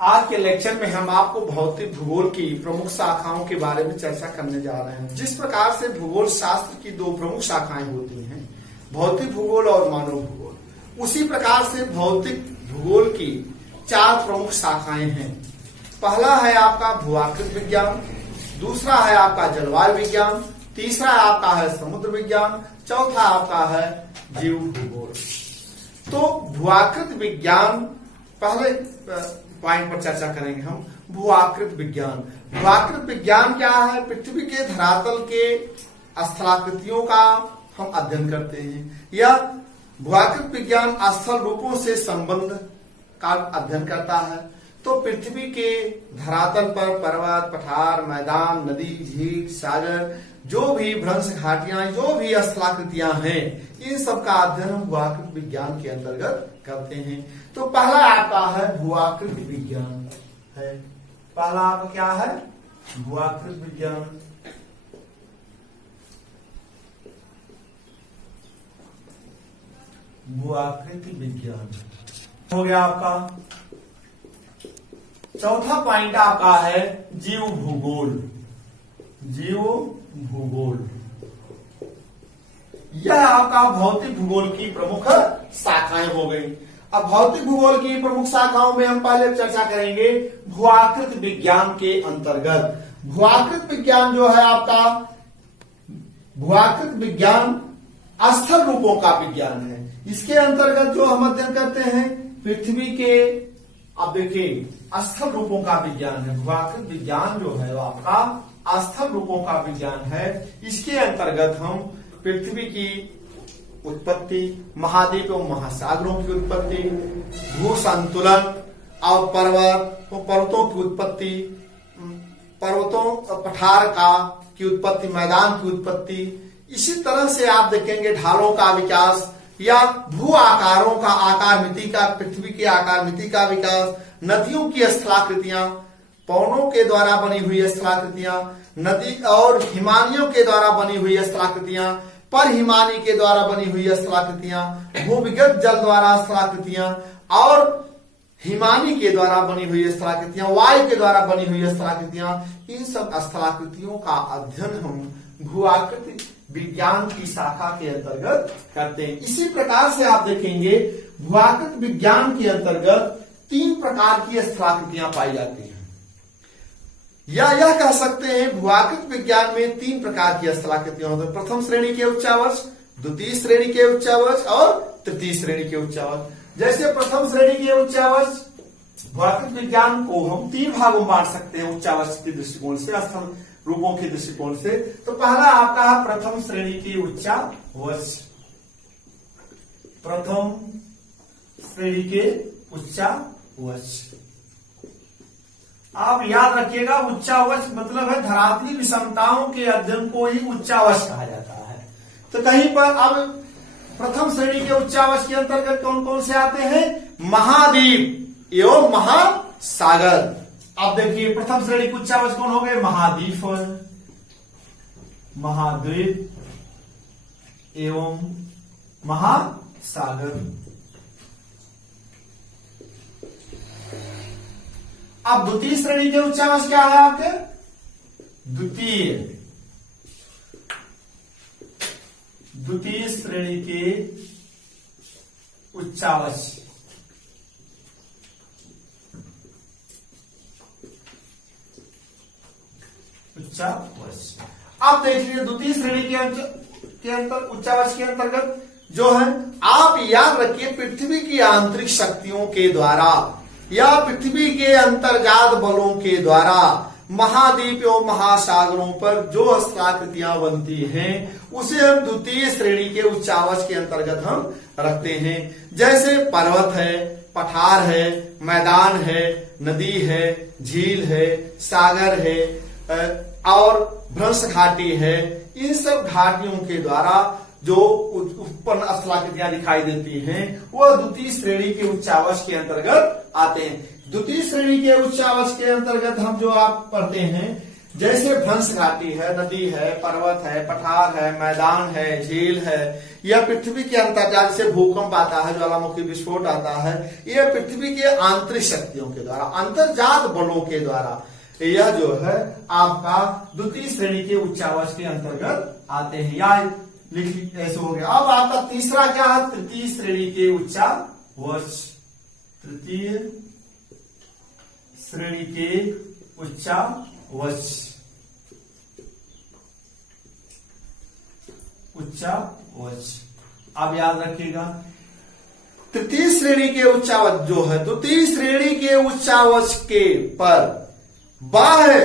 आज के लेक्चर में हम आपको भौतिक भूगोल की प्रमुख शाखाओं के बारे में चर्चा करने जा रहे हैं। जिस प्रकार से भूगोल शास्त्र की दो प्रमुख शाखाएं होती हैं, भौतिक भूगोल और मानव भूगोल, उसी प्रकार से भौतिक भूगोल की चार प्रमुख शाखाएं हैं। पहला है आपका भूआकृति विज्ञान, दूसरा है आपका जलवायु विज्ञान, तीसरा आपका है समुद्र विज्ञान, चौथा आपका है जीव भूगोल। तो भूआकृति विज्ञान पहले पॉइंट पर चर्चा करेंगे हम। भूआकृति विज्ञान, भूआकृति विज्ञान क्या है? पृथ्वी के धरातल के स्थलाकृतियों का हम अध्ययन करते हैं। यह भूआकृति विज्ञान स्थल रूपों से संबंध का अध्ययन करता है। तो पृथ्वी के धरातल पर पर्वत, पठार, मैदान, नदी, झील, सागर, जो भी भ्रंश घाटियां, जो भी स्थलाकृतियां हैं, इन सब का अध्ययन हम भूआकृति विज्ञान के अंतर्गत करते हैं। तो पहला आपका है भूआकृति विज्ञान है। पहला आपका क्या है? भूआकृति विज्ञान। भूआकृति विज्ञान हो गया आपका। चौथा पॉइंट आपका है जीव भूगोल। जीव भूगोल यह आपका भौतिक भूगोल की प्रमुख शाखाएं हो गई। अब भौतिक भूगोल की प्रमुख शाखाओं में हम पहले चर्चा करेंगे भूआकृति विज्ञान के अंतर्गत। भूआकृति विज्ञान जो है आपका, भूआकृति विज्ञान स्थल रूपों का विज्ञान है। इसके अंतर्गत जो हम अध्ययन करते हैं पृथ्वी के, अब देखिए, स्थल रूपों का विज्ञान है। भूआकृति विज्ञान जो है वो आपका स्थल रूपों का विज्ञान है। इसके अंतर्गत हम पृथ्वी की उत्पत्ति, महाद्वीप और महासागरों की उत्पत्ति, भू संतुलन और पर्वतों की उत्पत्ति, पर्वतों पठार की उत्पत्ति, मैदान की उत्पत्ति, इसी तरह से आप देखेंगे ढालों का विकास या भू आकारों का, आकार मिति का, पृथ्वी के आकार मिति का विकास, नदियों की स्थलाकृतियां, पवनों के द्वारा बनी हुई स्थलाकृतियां, नदी और हिमानियों के द्वारा बनी हुई स्थलाकृतियां, पर हिमानी के द्वारा बनी हुई स्थलाकृतियां, भूमिगत जल द्वारा स्थलाकृतियां और हिमानी के द्वारा बनी हुई स्थलाकृतियां, वायु के द्वारा बनी हुई स्थलाकृतियां, इन सब स्थलाकृतियों का अध्ययन हम भूआकृति विज्ञान की शाखा के अंतर्गत करते हैं। इसी प्रकार से आप देखेंगे भूआकृति विज्ञान के अंतर्गत तीन प्रकार की स्थलाकृतियां पाई जाती हैं, या यह कह सकते हैं भूआकृति विज्ञान में तीन प्रकार की स्थलाकृतियां होती हैं। प्रथम श्रेणी के उच्चावच, द्वितीय श्रेणी के उच्चावच और तृतीय श्रेणी के उच्चावच। जैसे प्रथम श्रेणी के उच्चावच, भूआकृति विज्ञान को हम तीन भागों में बांट सकते हैं उच्चावच के दृष्टिकोण से, स्थल रूपों के दृष्टिकोण से। तो पहला आपका है प्रथम श्रेणी की उच्चावच। प्रथम श्रेणी के उच्चावच, आप याद रखिएगा, उच्चावच मतलब है धरातली विषमताओं के अध्ययन को ही उच्चावच कहा जाता है। तो कहीं पर अब प्रथम श्रेणी के उच्चावच के अंतर्गत कौन कौन से आते हैं? महाद्वीप एवं महासागर। अब देखिए प्रथम श्रेणी के उच्चावच कौन हो गए? महाद्वीप, महाद्वीप एवं महासागर। अब द्वितीय श्रेणी के उच्चावच क्या है आपके? द्वितीय श्रेणी के उच्चावच, अब देखिए द्वितीय श्रेणी के अंतर उच्चावच के अंतर्गत जो है, आप याद रखिए पृथ्वी की आंतरिक शक्तियों के द्वारा या पृथ्वी के अंतर्जात बलों के द्वारा महाद्वीप एवं महासागरों पर जो स्थलाकृतियां बनती हैं उसे हम द्वितीय श्रेणी के उच्चावच के अंतर्गत हम रखते हैं। जैसे पर्वत है, पठार है, मैदान है, नदी है, झील है, सागर है और भ्रंश घाटी है। इन सब घाटियों के द्वारा जो उत्पन्न स्थलाकृतियां दिखाई देती हैं वह द्वितीय श्रेणी के उच्चावच के अंतर्गत आते हैं। द्वितीय श्रेणी के उच्चावच के अंतर्गत हम जो आप पढ़ते हैं जैसे भ्रंश घाटी है, नदी है, पर्वत है, पठार है, मैदान है, झील है, यह पृथ्वी के अंतर्जाल से भूकंप आता है, ज्वालामुखी विस्फोट आता है, यह पृथ्वी के आंतरिक शक्तियों के द्वारा, अंतर्जात बलों के द्वारा यह जो है आपका द्वितीय श्रेणी के उच्चावच के अंतर्गत आते हैं। या लिख ऐसे हो गया। अब आपका तीसरा क्या है? तृतीय श्रेणी के उच्चावच। तृतीय श्रेणी के उच्चावच। उच्चावच अब याद रखिएगा, तृतीय श्रेणी के उच्चावच जो है, द्वितीय श्रेणी के उच्चावच के पर बाह्य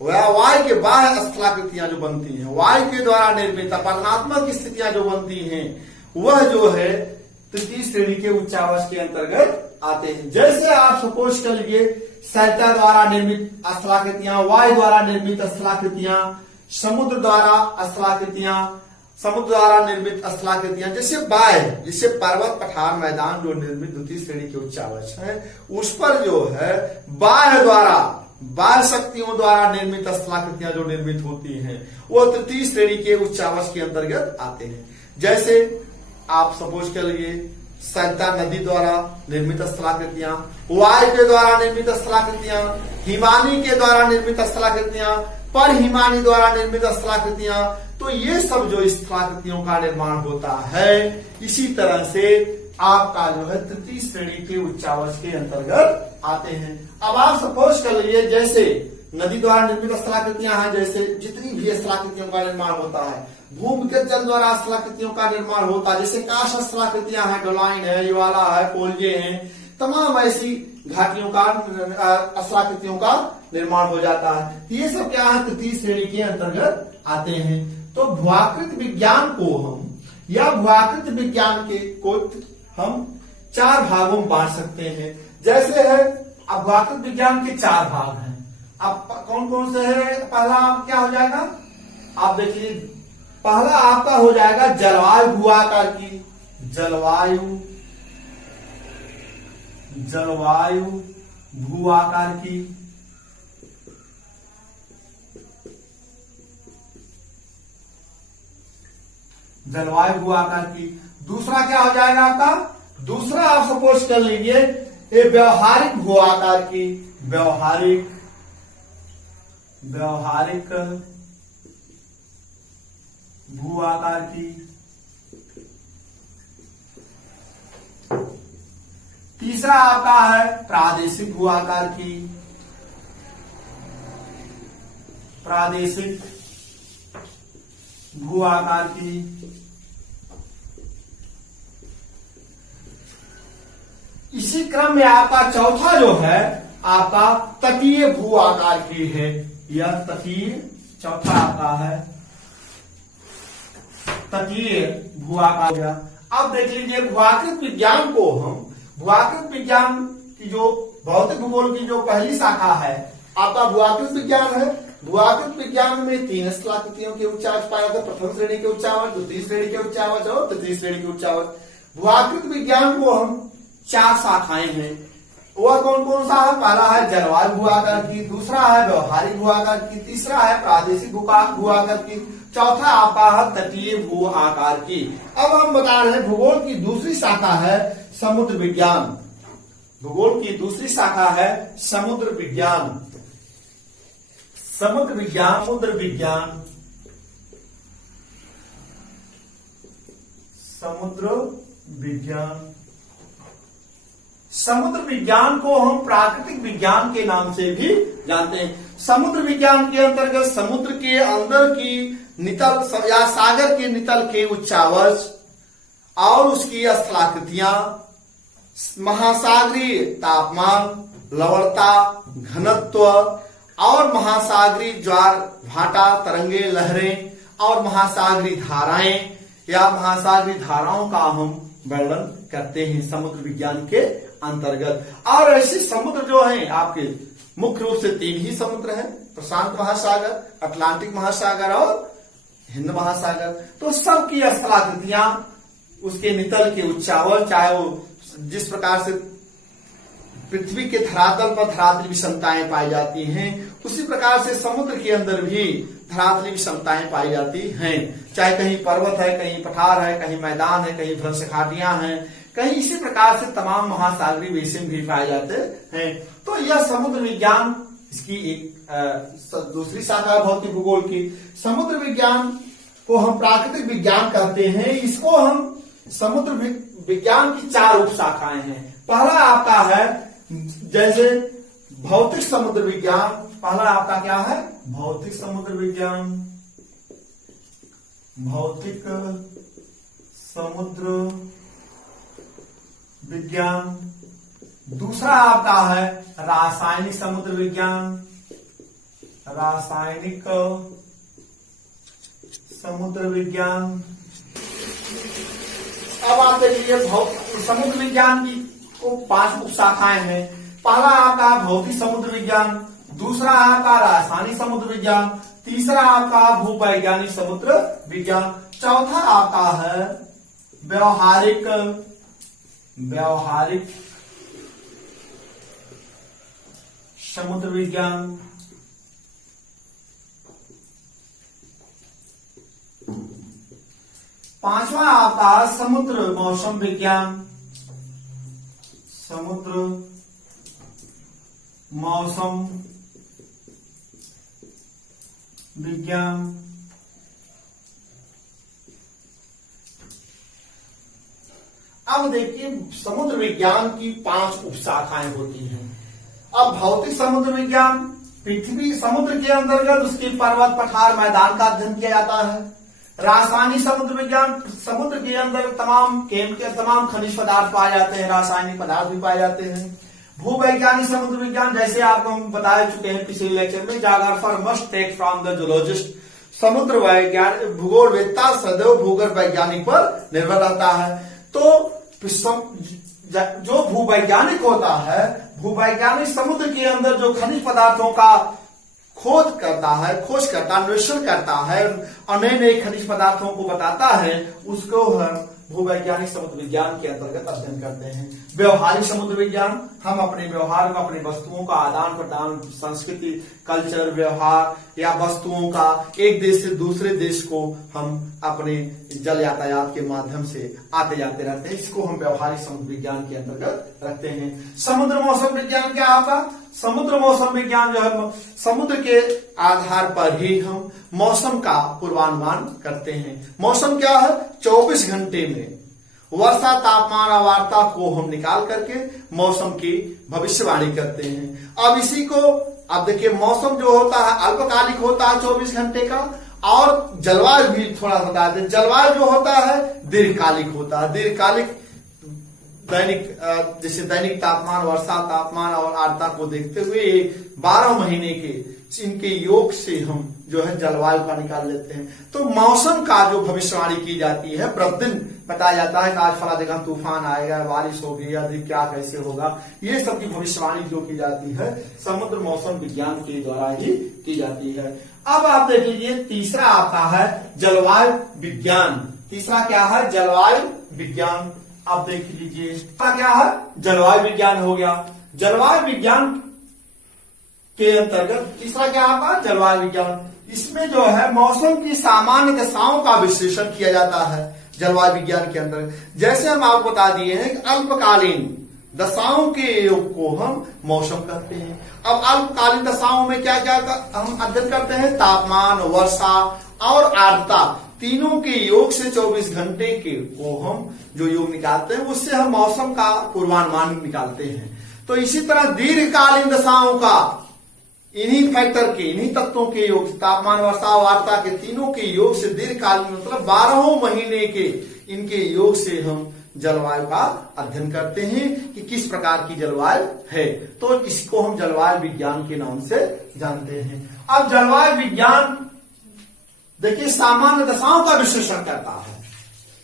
वायु के बाह्य स्थलाकृतियां जो बनती हैं, वायु के द्वारा निर्मित अपरणात्मक स्थितियां जो बनती हैं, वह जो है तृतीय श्रेणी के उच्चावच के अंतर्गत आते हैं। जैसे आप सपोज कर लीजिए सरिता द्वारा निर्मित स्थलाकृतियां, वायु द्वारा निर्मित स्थलाकृतियां, समुद्र द्वारा स्थलाकृतियां, समुद्र द्वारा निर्मित स्थलाकृतियां, जैसे बाह्य, जैसे पर्वत, पठार, मैदान जो निर्मित द्वितीय श्रेणी के उच्चावच है, उस पर जो है बाह्य द्वारा, बाह्य शक्तियों द्वारा निर्मित स्थलाकृतियां जो निर्मित होती हैं, वो तृतीय श्रेणी के उच्चावच के अंतर्गत आते हैं। जैसे आप सपोज कर लीजिए सरिता नदी द्वारा निर्मित स्थलाकृतियां, वायु के द्वारा निर्मित स्थलाकृतियां, हिमानी के द्वारा निर्मित स्थलाकृतियां, पर हिमानी द्वारा निर्मित स्थलाकृतियां, तो ये सब जो स्थलाकृतियों का निर्माण होता है, इसी तरह से आपका जो है तृतीय श्रेणी के उच्चावच के अंतर्गत आते हैं। अब आप सपोज कर लीजिए जैसे नदी द्वारा निर्मित स्थलाकृतियां हैं, जैसे जितनी भी स्थलाकृतियों का निर्माण होता है, भूमिगत जल द्वारा स्थलाकृतियों का निर्माण होता है, जैसे काष्ठ स्थलाकृतियां हैं, डोलाइन है, ज्वाला है, कोलजे हैं, तमाम ऐसी घाटियों का स्थलाकृतियों का निर्माण हो जाता है। ये सब क्या है? तृतीय श्रेणी के अंतर्गत आते हैं। तो भूआकृत विज्ञान को हम, या भूआकृत विज्ञान के को हम 4 भागों में बांट सकते हैं। जैसे है, अब भूआकृत विज्ञान के 4 भाग हैं। अब कौन कौन से है? पहला आप क्या हो जाएगा, आप देखिए, पहला आपका हो जाएगा जलवायु भूआकार की, जलवायु भूआकार की। जलवायु भूआकार की। दूसरा क्या हो जाएगा आपका? दूसरा आप सपोज कर लीजिए ये व्यवहारिक भूआकार की, व्यवहारिक भूआकार की। तीसरा आपका है प्रादेशिक भूआकार की, प्रादेशिक भूआकार की। इसी क्रम में आपका चौथा जो है आपका तटीय भूआकार की है। यह तटीय, चौथा आपका है तटीय भूआकार। अब देख लीजिए भूआकृत विज्ञान को हम, भूआकृत विज्ञान की जो भौतिक भूगोल की जो पहली शाखा है आपका भूआकृत विज्ञान है। भूआकृत विज्ञान में 3 स्थलाकृतियों के उच्चावच पाए जाते हैं, प्रथम श्रेणी के उच्चावच, द्वितीय श्रेणी के उच्चावच और तृतीय श्रेणी के उच्चावच। भूआकृत विज्ञान को हम 4 शाखाएं हैं। वह कौन कौन सा है? पहला है जलवायु भूआकार की, दूसरा है व्यवहारिक भूआकार की, तीसरा है प्रादेशिक भूआकार की, चौथा आपका है तटीय भू आकार की। अब हम बता रहे हैं भूगोल की दूसरी शाखा है समुद्र विज्ञान। भूगोल की दूसरी शाखा है समुद्र विज्ञान। समुद्र विज्ञान, समुद्र विज्ञान, समुद्र विज्ञान। समुद्र विज्ञान को हम प्राकृतिक विज्ञान के नाम से भी जानते हैं। समुद्र विज्ञान के अंतर्गत समुद्र के अंदर की नितल या सागर के नितल के उच्चावच और उसकी स्थलाकृतियां, महासागरीय तापमान, लवणता, घनत्व और महासागरीय ज्वार भाटा, तरंगे, लहरें और महासागरीय धाराएं या महासागरीय धाराओं का हम वर्णन करते हैं समुद्र विज्ञान के अंतर्गत। और ऐसे समुद्र जो हैं आपके मुख्य रूप से 3 ही समुद्र हैं, प्रशांत महासागर, अटलांटिक महासागर और हिंद महासागर। तो सबकी स्थलाकृतियां, उसके नितल के उच्चावच, चाहे वो जिस प्रकार से पृथ्वी के धरातल पर धरातलीय विषमताएं पाई जाती हैं, उसी प्रकार से समुद्र के अंदर भी धरातलीय विषमताएं पाई जाती हैं। चाहे कहीं पर्वत है, कहीं पठार है, कहीं मैदान है, कहीं भ्रंश घाटियां हैं, कहीं इसी प्रकार से तमाम महासागरीय बेसिन भी पाए जाते हैं। तो यह समुद्र विज्ञान इसकी एक दूसरी शाखा भौतिक भूगोल की। समुद्र विज्ञान को हम प्राकृतिक विज्ञान कहते हैं। इसको हम समुद्र विज्ञान की 4 उप शाखाएं हैं। पहला आपका है जैसे भौतिक समुद्र विज्ञान। पहला आपका क्या है? भौतिक समुद्र विज्ञान, भौतिक समुद्र विज्ञान। दूसरा आपका है रासायनिक समुद्र विज्ञान, रासायनिक समुद्र विज्ञान। अब आप देखिए समुद्र विज्ञान की को 5 उप शाखाएं हैं। पहला आपका भौतिक समुद्र विज्ञान, दूसरा आपका रासायनिक समुद्र विज्ञान, तीसरा आपका भूवैज्ञानिक समुद्र विज्ञान, चौथा आपका है व्यवहारिक समुद्र विज्ञान। पांचवा आपका समुद्र मौसम विज्ञान, समुद्र मौसम विज्ञान। अब देखिए समुद्र विज्ञान की 5 उपशाखाएं होती हैं। अब भौतिक समुद्र विज्ञान, पृथ्वी समुद्र के अंतर्गत उसके पर्वत पठार मैदान का अध्ययन किया जाता है। रासायनिक समुद्र विज्ञान, समुद्र के अंदर तमाम खनिज पदार्थ पाए जाते हैं, रासायनिक पदार्थ भी पाए जाते हैं। भूवैज्ञानिक समुद्र विज्ञान, जैसे आपको हम बता चुके हैं पिछले लेक्चर में, geographer must take from the zoologist. समुद्र वैज्ञानिक भूगोलवेत्ता सदैव भूगर्भ वैज्ञानिक पर निर्भर रहता है। तो जो भूवैज्ञानिक होता है, भूवैज्ञानिक समुद्र के अंदर जो खनिज पदार्थों का खोज करता, अन्वेषण करता है और नए नए खनिज पदार्थों को बताता है, उसको हम भूवैज्ञानिक समुद्र विज्ञान के अंतर्गत अध्ययन करते हैं। व्यवहारिक समुद्र विज्ञान, हम अपने व्यवहार में अपनी वस्तुओं का आदान प्रदान, संस्कृति, कल्चर, व्यवहार या वस्तुओं का एक देश से दूसरे देश को हम अपने जल यातायात के माध्यम से आते जाते रहते हैं, इसको हम व्यवहारिक समुद्र विज्ञान के अंतर्गत रखते हैं। समुद्र मौसम विज्ञान क्या आपका? समुद्र मौसम विज्ञान जो है समुद्र के आधार पर ही हम मौसम का पूर्वानुमान करते हैं। मौसम क्या है? 24 घंटे में वर्षा, तापमान और आर्द्रता को हम निकाल करके मौसम की भविष्यवाणी करते हैं। अब इसी को अब देखिए, मौसम जो होता है अल्पकालिक होता है 24 घंटे का, और जलवायु भी थोड़ा बता दें। जलवायु जो होता है दीर्घकालिक होता है। दीर्घकालिक दैनिक, जैसे दैनिक तापमान, वर्षा, तापमान और आर्द्रता को देखते हुए 12 महीने के इनके योग से हम जो है जलवायु का निकाल लेते हैं। तो मौसम का जो भविष्यवाणी की जाती है, प्रतिदिन बताया जाता है कि आज फला जगह तूफान आएगा, बारिश होगी, अधिक क्या कैसे होगा, ये सब की भविष्यवाणी जो की जाती है समुद्र मौसम विज्ञान के द्वारा ही की जाती है। अब आप देख लीजिए, तीसरा आपका है जलवायु विज्ञान। तीसरा क्या है? जलवायु विज्ञान। आप देख लीजिए क्या है? जलवायु विज्ञान हो गया। जलवायु विज्ञान के अंतर्गत तीसरा क्या आपका? जलवायु विज्ञान। इसमें जो है मौसम की सामान्य दशाओं का विश्लेषण किया जाता है जलवायु विज्ञान के अंदर। जैसे हम आपको बता दिए हैं कि अल्पकालीन दशाओं के योग को हम मौसम कहते हैं। अब अल्पकालीन दशाओं में क्या क्या हम अध्ययन करते हैं? तापमान, वर्षा और आर्द्रता तीनों के योग से 24 घंटे के को हम जो योग निकालते हैं, उससे हम मौसम का पूर्वानुमान निकालते हैं। तो इसी तरह दीर्घकालीन दशाओं का इन्हीं फैक्टर के, इन्हीं तत्वों के योग, तापमान, वर्षा और आर्द्रता के तीनों के योग से दीर्घकालीन मतलब 12 महीने के इनके योग से हम जलवायु का अध्ययन करते हैं कि किस प्रकार की जलवायु है। तो इसको हम जलवायु विज्ञान के नाम से जानते हैं। अब जलवायु विज्ञान देखिए सामान्य दशाओं का विश्लेषण करता है,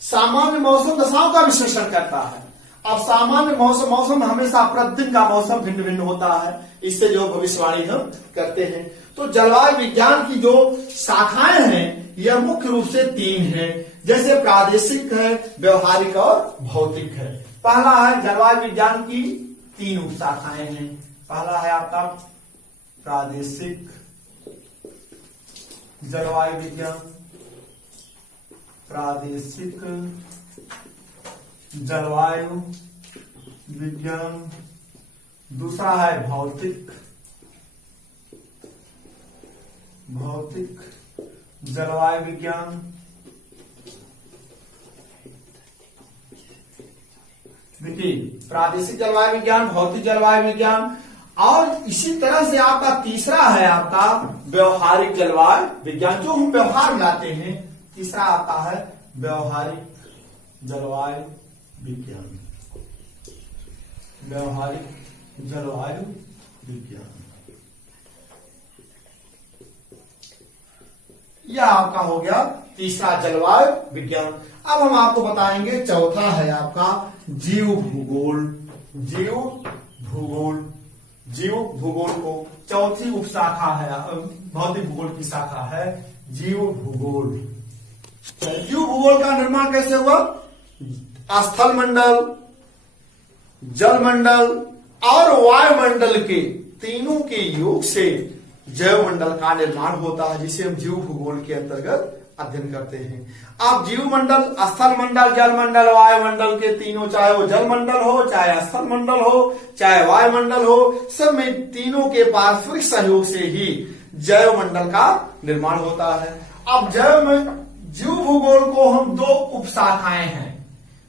सामान्य मौसम दशाओं का विश्लेषण करता है। अब सामान्य मौसम हमेशा प्रतिदिन का मौसम भिन्न भिन्न होता है, इससे जो भविष्यवाणी हम करते हैं। तो जलवायु विज्ञान की जो शाखाएं हैं यह मुख्य रूप से 3 हैं, जैसे प्रादेशिक है, व्यवहारिक और भौतिक है। पहला है जलवायु विज्ञान की 3 उपशाखाएं हैं। पहला है आपका प्रादेशिक जलवायु विज्ञान, प्रादेशिक जलवायु विज्ञान। दूसरा है भौतिक जलवायु विज्ञान। देखिए, प्रादेशिक जलवायु विज्ञान, भौतिक जलवायु विज्ञान, और इसी तरह से आपका तीसरा है आपका व्यवहारिक जलवायु विज्ञान, जो हम व्यवहार में लाते हैं। तीसरा आता है व्यवहारिक जलवायु विज्ञान, व्यवहारिक जलवायु विज्ञान। यह आपका हो गया तीसरा जलवायु विज्ञान। अब हम आपको बताएंगे चौथा है आपका जीव भूगोल। जीव भूगोल को चौथी उपशाखा है, भौतिक भूगोल की शाखा है जीव भूगोल। जीव भूगोल का निर्माण कैसे हुआ? स्थल मंडल, जल मंडल और वायुमंडल के तीनों के योग से जैव मंडल का निर्माण होता है, जिसे हम जीव भूगोल के अंतर्गत अध्ययन करते हैं। आप जीव मंडल, स्थल मंडल, जल मंडल, वायुमंडल के तीनों, चाहे वो जल मंडल हो, चाहे स्थल मंडल हो, चाहे वायुमंडल हो, सब में तीनों के पारस्परिक सहयोग से ही जैव मंडल का निर्माण होता है। अब जीव भूगोल को हम 2 उपशाखाएं हैं।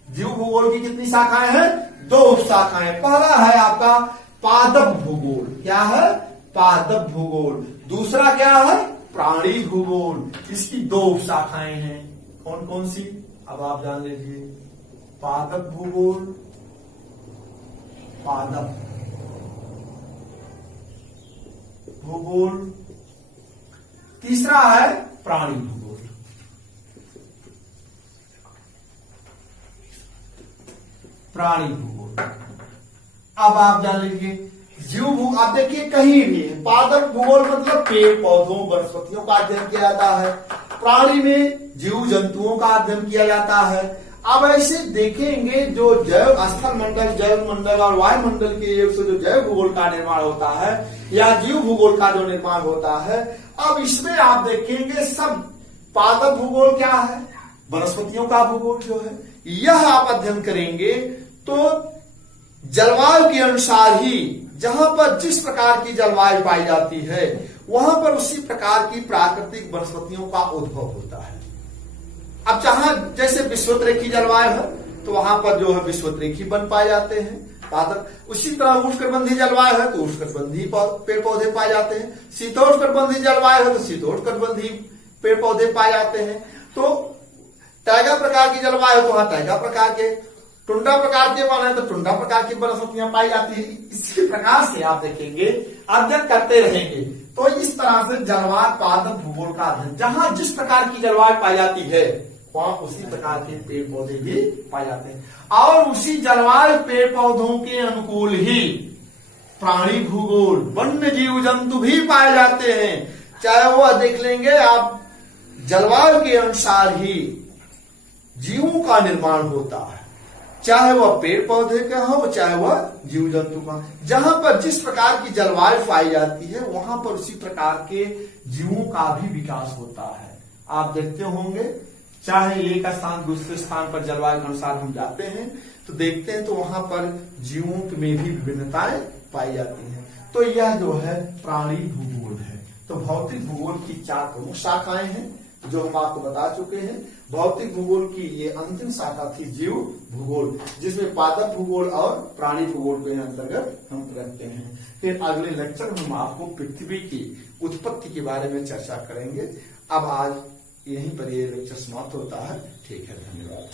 जीव भूगोल की कितनी शाखाएं हैं? 2 उपशाखाएं। पहला है आपका पादप भूगोल। क्या है? पादप भूगोल। दूसरा क्या है? प्राणी भूगोल। इसकी 2 उपशाखाएं हैं। कौन कौन सी? अब आप जान लीजिए। पादप भूगोल, पादप भूगोल। तीसरा है प्राणी भूगोल। प्राणी भूगोल। अब आप जान लीजिए जीव भूगोल। आप देखिए कहीं भी है, पादप भूगोल मतलब पेड़ पौधों वनस्पतियों का अध्ययन किया जाता है। प्राणी में जीव जंतुओं का अध्ययन किया जाता है। अब ऐसे देखेंगे जो जैव स्थल मंडल, जल मंडल और वायुमंडल के योग से जो जैव भूगोल का निर्माण होता है या जीव भूगोल का जो निर्माण होता है, अब इसमें आप देखेंगे सब पादप भूगोल क्या है? वनस्पतियों का भूगोल जो है, यह आप अध्ययन करेंगे तो जलवायु के अनुसार ही जहां पर जिस प्रकार की जलवायु पाई जाती है वहां पर उसी प्रकार की प्राकृतिक वनस्पतियों का उद्भव होता है। अब जहां जैसे विश्वोत्तरेखी जलवायु है तो वहां पर जो है विश्वोत्तरेखी वन पाए जाते हैं पादप। उसी तरह उष्णकटिबंधीय जलवायु है तो उष्णकटिबंधीय पेड़ पौधे पाए जाते हैं। शीतोष्णकटिबंधीय जलवायु है तो शीतोष्णकटिबंधीय पेड़ पौधे पाए जाते हैं। तो टैगा प्रकार की जलवायु तो वहां टैगा प्रकार के, टुंडा प्रकार के वन है तो टुंडा प्रकार की वनस्पतियां पाई जाती है। इसी प्रकार से आप देखेंगे, अध्ययन करते रहेंगे तो इस तरह से जलवायु पादप भूगोल का अध्ययन, जहां जिस प्रकार की जलवायु पाई जाती है वहां उसी प्रकार के पेड़ पौधे भी पाए जाते हैं और उसी जलवायु पेड़ पौधों के अनुकूल ही प्राणी भूगोल, वन्य जीव जंतु भी पाए जाते हैं। चाहे वह देख लेंगे आप, जलवायु के अनुसार ही जीवों का निर्माण होता है, चाहे वह पेड़ पौधे का हो चाहे वह जीव जंतु का। जहां पर जिस प्रकार की जलवायु पाई जाती है वहां पर उसी प्रकार के जीवों का भी विकास होता है। आप देखते होंगे, चाहे एक स्थान दूसरे स्थान पर जलवायु के अनुसार हम जाते हैं तो देखते हैं तो वहां पर जीवों में भी विभिन्नताएं पाई जाती हैं। तो यह जो है प्राणी भूगोल है। तो भौतिक भूगोल की 4 प्रमुख शाखाएं हैं जो हम आपको बता चुके हैं। भौतिक भूगोल की ये अंतिम शाखा थी जीव भूगोल, जिसमें पादप भूगोल और प्राणी भूगोल के अंतर्गत हम रखते हैं। फिर अगले लेक्चर में हम आपको पृथ्वी की उत्पत्ति के बारे में चर्चा करेंगे। अब आज यहीं पर ये लेक्चर समाप्त होता है। ठीक है, धन्यवाद।